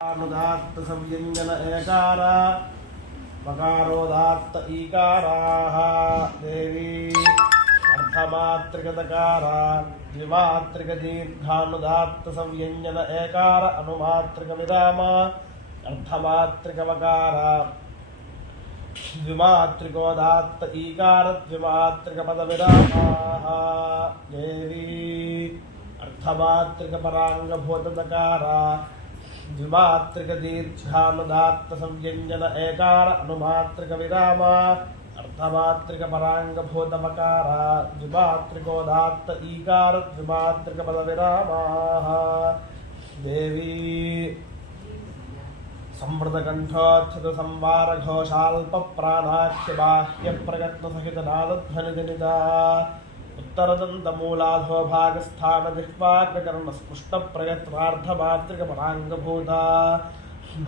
अनुदात्त संव्यंजन एकार मकारोदात्त ईकाराः देवी अर्धमात्रिकदकारा द्विमात्रिक दीर्घानुदात्त संव्यंजन एकार अनुमात्रिक विराम अर्धमात्रिक वकारा द्विमात्रिकोदात्त ईकार द्विमात्रिक पद विरामाः देवी अर्धमात्रिक परांग भूतदकारा द्विमात्रिक दीर्घानुदात्त संव्यंजन एकार अनुमात्रिक विराम अर्धमात्रिक परांग भूतमकार द्विमात्रिकोदात्त ईकार द्विमात्रिक पद विरामाः देवी संवृत कंठोत्थित संवार घोषाल्प प्राणाख्य बाह्य प्रगत्न सहित नादध्वनि जनिता उत्तरदंत मूलाधो भागस्थान जिह्वाग्रकर्ण स्पुष्ट प्रयत्नार्धमात्रिक परांगभूता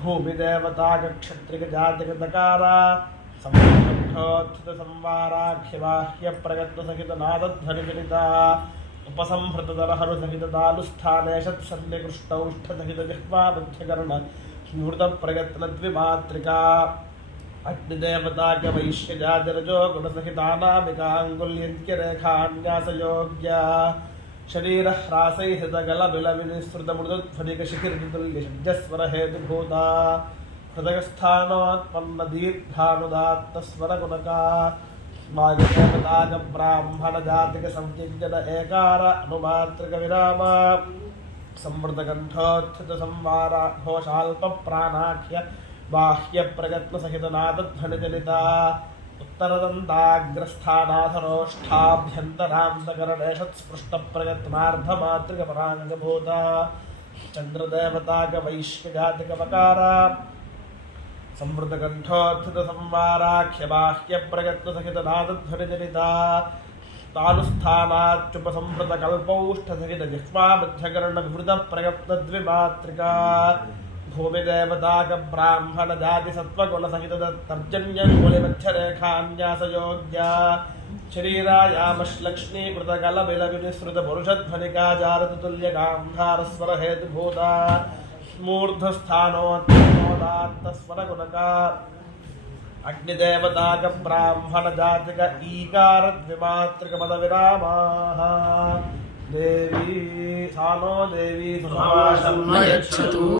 भूमिदेवता क्षत्रिक जातिक दकारा संवृतकंठोत्थित संवाराख्य बाह्य प्रगत्न सहित नादध्वनि जनिता उपसंहृत दरहरु सहित दालुस्थाने षत्सन्निकृष्टौष्ठ सहित जिह्वा मध्यकर्ण स्मृत प्रयत्न द्विमात्रिका अग्निदेवता के वैश्यजाजरजो गुणसहितानामिकाङ्गुल्यन्त्य रेखान्यासयोग्या शरीर ह्रासैहितगल विलविनिसृत मृदुध्वनिक शिखिर्तुल्य षड्जस्वर हेतुभूता हृदयस्थानोत्पन्न दीर्घानुदात्त स्वर गुणका वायुदेवता च ब्राह्मण जातिक संज्ञन एकार अनुमात्रिक विराम संवृत कंठोत्थित संवारा घोषाल्प प्राणाख्य बाह्य प्रगत्न सहित नादध्वनि जनिता उत्तरदंताग्रस्थानाथरोष्ठाभ्यंतरांतकरणे षत्स्पृष्ट प्रयत्नार्धमात्रिक परांगभूता चंद्रदेवता क वैश्यजातिक वकारा संवृत कंठोत्थित संवाराख्य बाह्य प्रगत्न सहित नादध्वनि जनिता तालुस्थानाच्युपसंहृत कल्पौष्ठ सहित जिह्वा मध्यकर्ण विवृत प्रयत्न द्विमात्रिका भूमिदेवता ब्राह्मण जाति सत्वगुण सहित तर्जन्यंगुलि मध्य रेखान्यासयोग्या शरीरायामश्लक्ष्मीकृत गल विलविनिसृत पुरुषध्वनिका जारतुल्य गांधार स्वर हेतुभूता मूर्धस्थानोत्तमोदात्त स्वर गुणका अग्निदेवता ब्राह्मण जातिक ईकार द्विमात्रिक पद विरामाः देवी सानो देवी सुभाषं यच्छतु।